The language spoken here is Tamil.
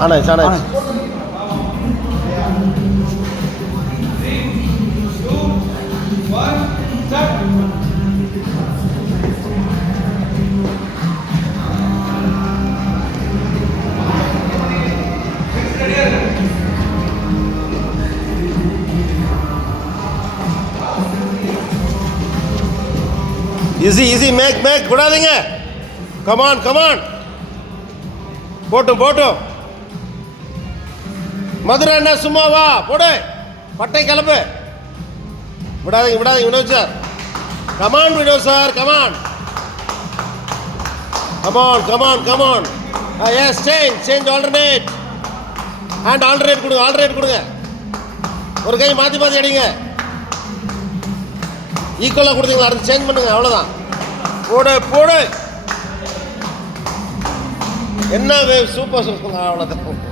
ஆனாச்சு ஆனாச்சு. ஈஸி ஈஸி மேக் விடாதீங்க. Come on come on. போட்டும் மதுரை என்ன சும்மாவா போடு. பட்டை கிளம்பு. விடாதீங்க Vinod sir. Come on Vinod sir come on. Come on. Yes change alternate. Hand alternate கொடுங்க. ஒரு கை மாற்றி அடிங்க. ஈக்குவலாக கொடுத்தீங்களா? அடுத்து சேஞ்ச் பண்ணுங்க. அவ்வளோதான். போடு. என்ன வேவ் சூப்பர் அவ்வளோதான்.